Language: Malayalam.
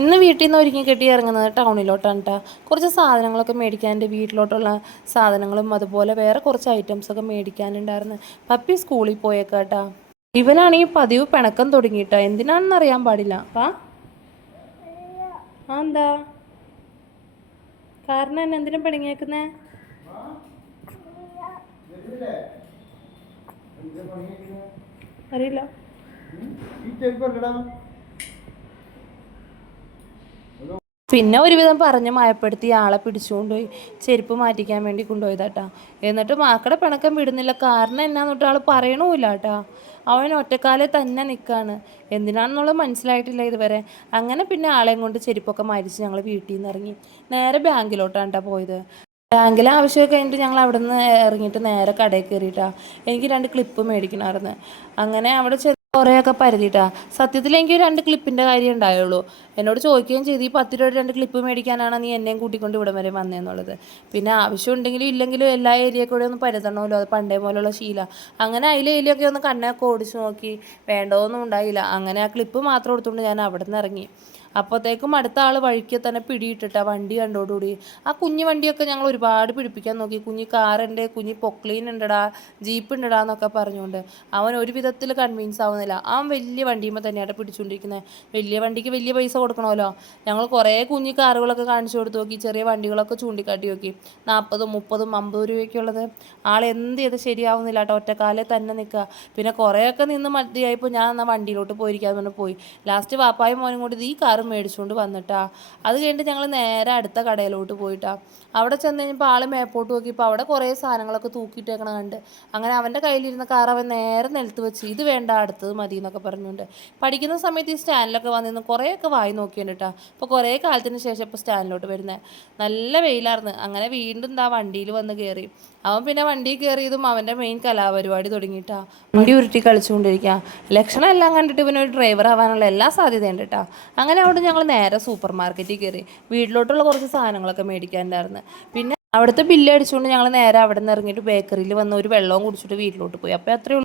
ഇന്ന് വീട്ടിൽ നിന്ന് ഒരുങ്ങി കെട്ടി ഇറങ്ങുന്നത് ടൗണിലോട്ടാണ് കേട്ടോ. കുറച്ച് സാധനങ്ങളൊക്കെ മേടിക്കാൻ, എൻ്റെ വീട്ടിലോട്ടുള്ള സാധനങ്ങളും അതുപോലെ വേറെ കുറച്ച് ഐറ്റംസൊക്കെ മേടിക്കാനുണ്ടായിരുന്നു. പപ്പി സ്കൂളിൽ പോയേക്കാട്ടാ. ഇവനാണെങ്കിൽ പതിവ് പിണക്കം തുടങ്ങിയിട്ടാ. എന്തിനാണെന്ന് അറിയാൻ പാടില്ല. എന്താ കാരണം എന്നെ എന്തിനാ പിണങ്ങിയേക്കുന്നേ? അറിയില്ല. പിന്നെ ഒരുവിധം പറഞ്ഞ് മയപ്പെടുത്തി ആളെ പിടിച്ചുകൊണ്ടുപോയി ചെരുപ്പ് മാറ്റിക്കാൻ വേണ്ടി കൊണ്ടുപോയതാട്ടാ. എന്നിട്ട് മാക്കടെ പിണക്കം വിടുന്നില്ല. കാരണം എന്നാന്നിട്ട് ആൾ പറയണമില്ല കേട്ടാ. അവൻ ഒറ്റക്കാലെ തന്നെ നിൽക്കുകയാണ്. എന്തിനാണെന്നുള്ളത് മനസ്സിലായിട്ടില്ല ഇതുവരെ. അങ്ങനെ പിന്നെ ആളെയും കൊണ്ട് ചെരുപ്പൊക്കെ മാറ്റിച്ച് ഞങ്ങൾ വീട്ടിൽ നിന്ന് ഇറങ്ങി. നേരെ ബാങ്കിലോട്ടാണ് കേട്ടോ പോയത്. ബാങ്കിലെ ആവശ്യമൊക്കെ കഴിഞ്ഞിട്ട് ഞങ്ങൾ അവിടെ നിന്ന് ഇറങ്ങിയിട്ട് നേരെ കടയിൽ കയറിയിട്ടാ. എനിക്ക് 2 ക്ലിപ്പ് മേടിക്കണമായിരുന്നു. അങ്ങനെ അവിടെ കുറേയൊക്കെ പരതിയിട്ടാ. സത്യത്തിൽ എനിക്ക് 2 ക്ലിപ്പിൻ്റെ കാര്യം ഉണ്ടായുള്ളൂ. എന്നോട് ചോദിക്കുകയും ചെയ്തു, ഈ 10 രൂപയുടെ 2 ക്ലിപ്പ് മേടിക്കാനാണ് നീ എന്നെയും കൂട്ടിക്കൊണ്ട് ഇവിടം വരെ വന്നതെന്നുള്ളത്. പിന്നെ ആവശ്യമുണ്ടെങ്കിലും ഇല്ലെങ്കിലും എല്ലാ ഏരിയ കൂടെ ഒന്ന് പരതണമല്ലോ, അത് പണ്ടേ പോലുള്ള ശീല. അങ്ങനെ അതിലൊക്കെ ഒന്ന് കണ്ണൊക്കെ ഓടിച്ചു നോക്കി, വേണ്ടതൊന്നും ഉണ്ടായില്ല. അങ്ങനെ ആ ക്ലിപ്പ് മാത്രം എടുത്തുകൊണ്ട് ഞാൻ അവിടെ നിന്ന് ഇറങ്ങി. അപ്പോഴത്തേക്കും അടുത്ത ആൾ വഴിക്ക് തന്നെ പിടിയിട്ടിട്ടാ വണ്ടി കണ്ടോടുകൂടി. ആ കുഞ്ഞു വണ്ടിയൊക്കെ ഞങ്ങൾ ഒരുപാട് പിടിപ്പിക്കാൻ നോക്കി. കുഞ്ഞു കാറുണ്ട്, കുഞ്ഞു പൊക്ലീൻ ഉണ്ടടാ, ജീപ്പ് ഉണ്ടടാ എന്നൊക്കെ പറഞ്ഞുകൊണ്ട് അവൻ ഒരു വിധത്തിൽ കൺവിൻസ് ആവുന്നില്ല. അവൻ വലിയ വണ്ടിയുമ്പോൾ തന്നെയാണ് പിടിച്ചുകൊണ്ടിരിക്കുന്നത്. വലിയ വണ്ടിക്ക് വലിയ പൈസ കൊടുക്കണമല്ലോ. ഞങ്ങൾ കുറേ കുഞ്ഞു കാറുകളൊക്കെ കാണിച്ചു കൊടുത്ത് നോക്കി, ചെറിയ വണ്ടികളൊക്കെ ചൂണ്ടിക്കാട്ടി നോക്കി. 40, 30, 50 രൂപയ്ക്കുള്ളത്. ആൾ എന്ത് ചെയ്ത് ശരിയാവുന്നില്ല കേട്ടോ. ഒറ്റക്കാലെ തന്നെ നിൽക്കുക. പിന്നെ കുറേയൊക്കെ നിന്ന് മതിയായപ്പോൾ ഞാൻ എന്നാൽ വണ്ടിയിലോട്ട് പോയിരിക്കാന്ന് പറഞ്ഞ് പോയി. ലാസ്റ്റ് വാപ്പായും മോനും കൂടി ഈ കാറ് മേടിച്ചുകൊണ്ട് വന്നിട്ടാ. അത് കഴിഞ്ഞിട്ട് ഞങ്ങൾ നേരെ അടുത്ത കടയിലോട്ട് പോയിട്ടാ. അവിടെ ചെന്ന് കഴിഞ്ഞപ്പോൾ ആൾ മേപ്പോട്ട് നോക്കിയപ്പോൾ അവിടെ കുറേ സാധനങ്ങളൊക്കെ തൂക്കിയിട്ടേക്കണ കണ്ട്. അങ്ങനെ അവൻ്റെ കയ്യിലിരുന്ന കാർ അവൻ നേരെ നിലത്ത് വെച്ച്, ഇത് വേണ്ട അടുത്തത് മതി എന്നൊക്കെ പറഞ്ഞുകൊണ്ട്. പഠിക്കുന്ന സമയത്ത് ഈ സ്റ്റാൻഡിലൊക്കെ വന്നിരുന്ന് കുറേയൊക്കെ വായി നോക്കിയുണ്ട് കേട്ടോ. അപ്പോൾ കുറേ കാലത്തിന് ശേഷം ഇപ്പോൾ സ്റ്റാൻഡിലോട്ട് വരുന്നത്. നല്ല വെയിലായിരുന്നു. അങ്ങനെ വീണ്ടും വണ്ടിയിൽ വന്ന് കയറി. അവൻ പിന്നെ വണ്ടിയിൽ കയറിയതും അവൻ്റെ മെയിൻ കലാപരിപാടി തുടങ്ങിയിട്ടാ. വണ്ടി ഉരുട്ടി കളിച്ചുകൊണ്ടിരിക്കുക. ലക്ഷണം എല്ലാം കണ്ടിട്ട് ഇവനൊരു ഡ്രൈവർ ആവാനുള്ള എല്ലാ സാധ്യതയുണ്ട് കേട്ടോ. അങ്ങനെ അവിടെ ഞങ്ങൾ നേരെ സൂപ്പർ മാർക്കറ്റിൽ കയറി. വീട്ടിലോട്ടുള്ള കുറച്ച് സാധനങ്ങളൊക്കെ മേടിക്കാനുണ്ടായിരുന്നു. പിന്നെ അവിടുത്തെ ബില്ല് അടിച്ചുകൊണ്ട് ഞങ്ങൾ നേരെ അവിടെ നിന്ന് ഇറങ്ങിയിട്ട് ബേക്കറിയിൽ വന്ന് ഒരു വെള്ളവും കുടിച്ചിട്ട് വീട്ടിലോട്ട് പോയി. അപ്പോൾ അത്രയേ